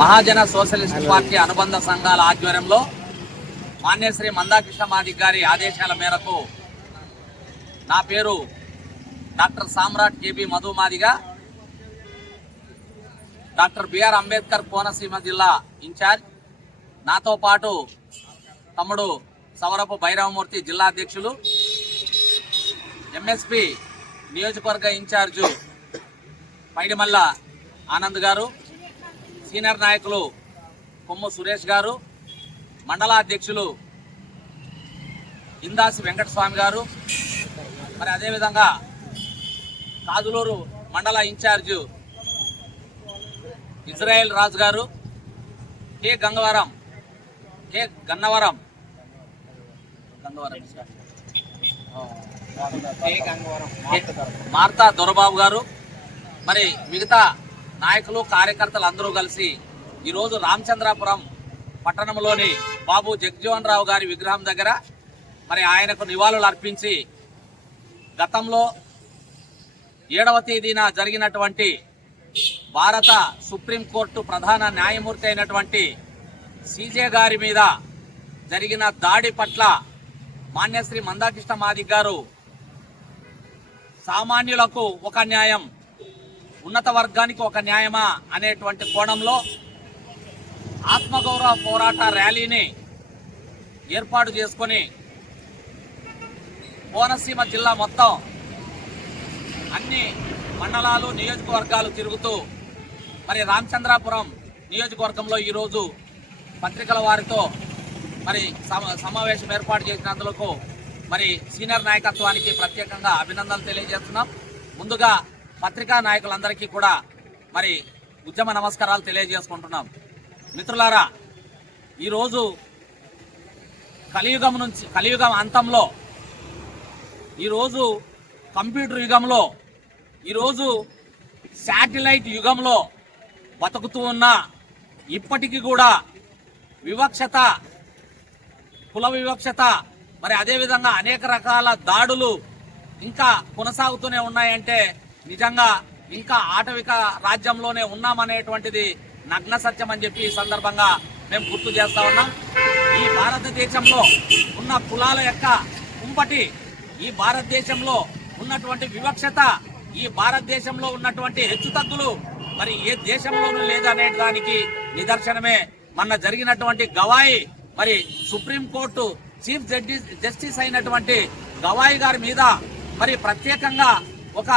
మహాజన socialist party అనుబంధ సంఘాల ఆధ్వర్యంలో మాన్యశ్రీ మందాకృష్ణ మాదిగ గారి ఆదేశాల మేరకు నా పేరు doctor Samrat KB Madhu Madiga, doctor BR Ambedkar Konaseema జిల్లా ఇన్ఛార్జ్, నాతో పాటు తమ్ముడు సవరపు భైరవమూర్తి జిల్లా అధ్యక్షులు, ఎంఎస్పి నియోజకవర్గ ఇన్ఛార్జు పైడిమల్ల ఆనంద్ గారు, సీనియర్ నాయకులు కొమ్ము సురేష్ గారు, మండల అధ్యక్షులు ఇందాసి వెంకటస్వామి గారు, మరి అదేవిధంగా కాదులూరు మండల ఇన్ఛార్జు ఇజ్రాయెల్ రాజు గారు, గన్నవరం మార్తా దొరబాబు గారు, మరి మిగతా నాయకులు కార్యకర్తలు అందరూ కలిసి ఈరోజు రామచంద్రాపురం పట్టణంలోని బాబు జగజ్జీవన్ రావు గారి విగ్రహం దగ్గర మరి ఆయనకు నివాళులు అర్పించి గతంలో 7వ తేదీన జరిగినటువంటి భారత సుప్రీంకోర్టు ప్రధాన న్యాయమూర్తి అయినటువంటి సిజే గారి మీద జరిగిన దాడి పట్ల మాన్యశ్రీ మందాకృష్ణ మాదిగ గారు సామాన్యులకు ఒక న్యాయం, ఉన్నత వర్గానికి ఒక న్యాయమా అనేటువంటి కోణంలో ఆత్మగౌరవ పోరాట ర్యాలీని ఏర్పాటు చేసుకొని కోనసీమ జిల్లా మొత్తం అన్ని మండలాలు నియోజకవర్గాలు తిరుగుతూ మరి రామచంద్రాపురం నియోజకవర్గంలో ఈరోజు పత్రికల వారితో మరి సమావేశం ఏర్పాటు చేసినందుకు మరి సీనియర్ నాయకత్వానికి ప్రత్యేకంగా అభినందనలు తెలియజేస్తున్నాం. ముందుగా పత్రికా నాయకులందరికీ కూడా మరి ఉద్యమ నమస్కారాలు తెలియజేసుకుంటున్నాం. మిత్రులారా, ఈరోజు కలియుగం అంతంలో, ఈరోజు కంప్యూటర్ యుగంలో, ఈరోజు శాటిలైట్ యుగంలో బతుకుతూ ఉన్న ఇప్పటికీ కూడా వివక్షత, కుల వివక్షత, మరి అదేవిధంగా అనేక రకాల దాడులు ఇంకా కొనసాగుతూనే ఉన్నాయంటే నిజంగా ఇంకా ఆటవిక రాజ్యంలోనే ఉన్నామనేటువంటిది నగ్న సత్యం అని చెప్పి ఈ సందర్భంగా మేము గుర్తు చేస్తా ఉన్నాం. ఈ భారతదేశంలో ఉన్న కులాల యొక్క కుంపటి, ఈ భారతదేశంలో ఉన్నటువంటి వివక్షత, ఈ భారతదేశంలో ఉన్నటువంటి హెచ్చుతగ్గులు మరి ఏ దేశంలోనూ లేదనే దానికి నిదర్శనమే మొన్న జరిగినటువంటి గవాయి, మరి సుప్రీంకోర్టు చీఫ్ జస్టిస్ అయినటువంటి గవాయి గారి మీద మరి ప్రత్యేకంగా ఒక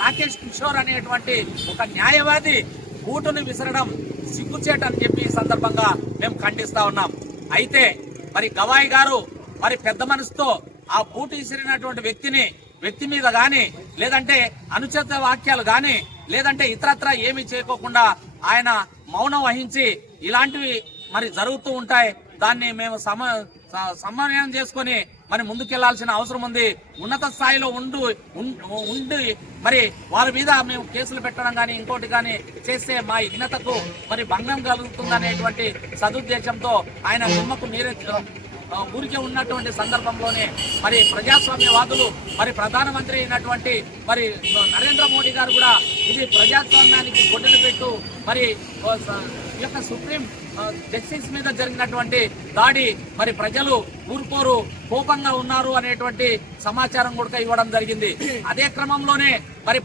రాకేష్ కిషోర్ అనేటువంటి ఒక న్యాయవాది బూటును విసరడం సిగ్గుచేటని చెప్పి ఈ సందర్భంగా మేము ఖండిస్తా ఉన్నాం. అయితే మరి గవాయి గారు మరి పెద్ద మనసుతో ఆ బూటు విసిరినటువంటి వ్యక్తి మీద గాని, లేదంటే అనుచిత వాక్యాలు గాని, లేదంటే ఇతరత్ర ఏమీ చేయకోకుండా ఆయన మౌనం వహించి ఇలాంటివి మరి జరుగుతూ ఉంటాయి, దాన్ని మేము సమన్వయం చేసుకొని మరి ముందుకెళ్లాల్సిన అవసరం ఉంది. ఉన్నత స్థాయిలో ఉండి మరి వారి మీద మేము కేసులు పెట్టడం కానీ ఇంకోటి కానీ చేస్తే మా ఇఘ్నతకు మరి భంగం కలుగుతుందనేటువంటి సదుద్దేశంతో ఆయన నిమ్మకు ఊరికే ఉన్నటువంటి సందర్భంలోనే మరి ప్రజాస్వామ్యవాదులు, మరి ప్రధానమంత్రి అయినటువంటి మరి నరేంద్ర మోడీ గారు కూడా ఇది ప్రజాస్వామ్యానికి గొడ్డలు పెట్టు, మరి ఈ యొక్క సుప్రీం జస్టిస్ మీద జరిగినటువంటి దాడి మరి ప్రజలు ఊరుకోరు, కోపంగా ఉన్నారు అనేటువంటి సమాచారం కూడా ఇవ్వడం జరిగింది. అదే క్రమంలోనే మరి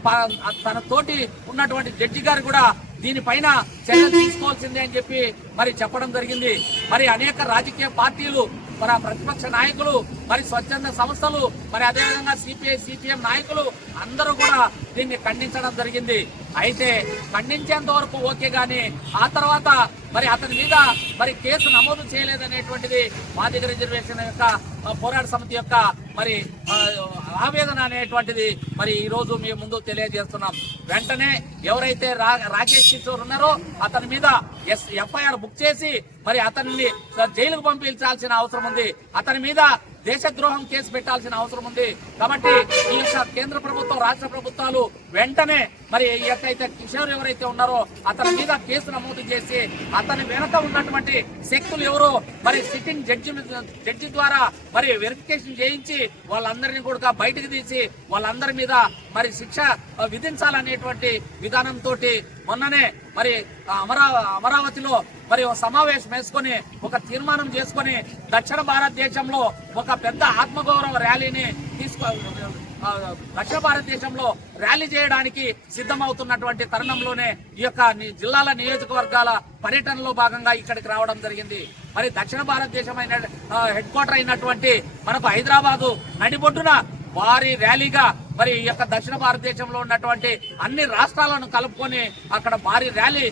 తన తోటి ఉన్నటువంటి జడ్జి గారు కూడా దీనిపైన చర్యలు తీసుకోవాల్సిందే అని చెప్పి మరి చెప్పడం జరిగింది. మరి అనేక రాజకీయ పార్టీలు, మరి ప్రతిపక్ష నాయకులు, మరి స్వచ్ఛంద సంస్థలు, మరి అదేవిధంగా సిపిఐ సిపిఎం నాయకులు అందరూ కూడా దీన్ని ఖండించడం జరిగింది. అయితే ఖండించేంత వరకు ఓకే గాని ఆ తర్వాత మరి అతని మీద మరి కేసు నమోదు చేయలేదనేటువంటిది మాదిగ రిజర్వేషన్ యొక్క పోరాట సమితి యొక్క మరి ఆవేదన అనేటువంటిది మరి ఈ రోజు మీ ముందు తెలియజేస్తున్నాం. వెంటనే ఎవరైతే రాకేష్ కిషోర్ ఉన్నారో అతని మీద ఎఫ్ఐఆర్ బుక్ చేసి మరి అతన్ని జైలుకు పంపించాల్సిన అవసరం ఉంది. అతని మీద దేశద్రోహం కేసు పెట్టాల్సిన అవసరం ఉంది. కాబట్టి ఈ యొక్క కేంద్ర ప్రభుత్వం, రాష్ట్ర ప్రభుత్వాలు వెంటనే మరి ఎక్కడైతే కిషోర్ ఎవరైతే ఉన్నారో అతని మీద కేసు నమోదు చేసి అతని వెనక ఉన్నటువంటి శక్తులు ఎవరో మరి సిట్టింగ్ జడ్జి ద్వారా మరి వెరిఫికేషన్ చేయించి వాళ్ళందరినీ కూడా బయటకు తీసి వాళ్ళందరి మీద మరి శిక్ష విధించాలనేటువంటి విధానంతో మొన్ననే మరి అమరావతిలో మరి ఒక సమావేశం వేసుకొని ఒక తీర్మానం చేసుకొని దక్షిణ భారతదేశంలో ఒక పెద్ద ఆత్మగౌరవ ర్యాలీని దక్షిణ భారతదేశంలో ర్యాలీ చేయడానికి సిద్ధమవుతున్నటువంటి తరుణంలోనే ఈ యొక్క జిల్లాల నియోజకవర్గాల పర్యటనలో భాగంగా ఇక్కడికి రావడం జరిగింది. మరి దక్షిణ భారతదేశం హెడ్ క్వార్టర్ అయినటువంటి మనకు హైదరాబాదు నడిబొడ్డున భారీ ర్యాలీగా మరి ఈ యొక్క దక్షిణ భారతదేశంలో ఉన్నటువంటి అన్ని రాష్ట్రాలను కలుపుకొని అక్కడ భారీ ర్యాలీ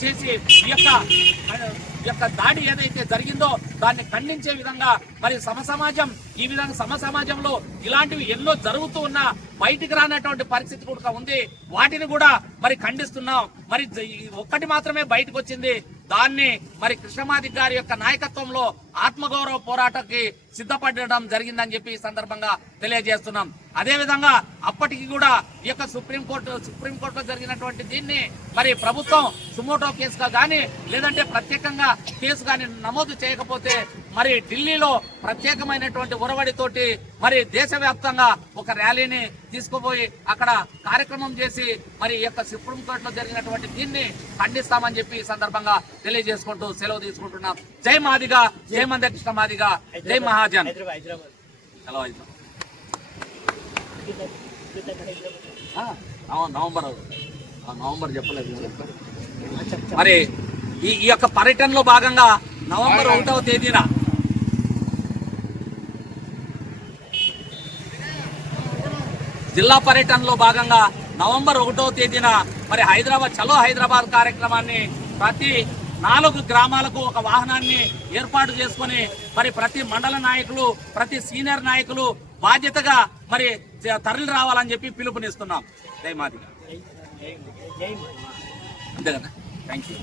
చేసి ఈ యొక్క దాడి ఏదైతే జరిగిందో దాన్ని ఖండించే విధంగా మరి సమాజం ఈ విధంగా సమాజంలో ఇలాంటివి ఎన్నో జరుగుతూ ఉన్నా బయటికి రానటువంటి పరిస్థితి కూడా ఉంది. వాటిని కూడా మరి ఖండిస్తున్నాం. మరి ఒక్కటి మాత్రమే బయటకు వచ్చింది. దాన్ని మరి కృష్ణమాది గారి యొక్క నాయకత్వంలో ఆత్మగౌరవ పోరాటానికి సిద్ధపడడం జరిగిందని చెప్పి ఈ సందర్భంగా తెలియజేస్తున్నాం. అదేవిధంగా అప్పటికి కూడా ఈ యొక్క సుప్రీంకోర్టులో జరిగినటువంటి దీన్ని మరి ప్రభుత్వం సుమోటో కేసుగా కానీ లేదంటే ప్రత్యేకంగా కేసు కానీ నమోదు చేయకపోతే మరి ఢిల్లీలో ప్రత్యేకమైనటువంటి ఒరవడితోటి మరి దేశవ్యాప్తంగా ఒక ర్యాలీని తీసుకుపోయి అక్కడ కార్యక్రమం చేసి మరి ఈ యొక్క సుప్రీంకోర్టులో జరిగినటువంటి దీన్ని ఖండిస్తామని చెప్పి ఈ సందర్భంగా తెలియజేసుకుంటూ సెలవు తీసుకుంటున్నాం. జై మాదిగా, జై మంద కృష్ణ మాదిగా, జై మహాజన్. నవంబర్ చెప్పలేదు. మరి ఈ యొక్క పర్యటనలో భాగంగా నవంబర్ 1వ తేదీన జిల్లా పర్యటనలో భాగంగా నవంబర్ 1వ తేదీన మరి చలో హైదరాబాద్ కార్యక్రమాన్ని ప్రతి 4 గ్రామాలకు ఒక వాహనాన్ని ఏర్పాటు చేసుకుని మరి ప్రతి మండల నాయకులు, ప్రతి సీనియర్ నాయకులు బాధ్యతగా మరి తరలి రావాలని చెప్పి పిలుపునిస్తున్నాం. జై మాదిగా. అంతే కదా. Thank you.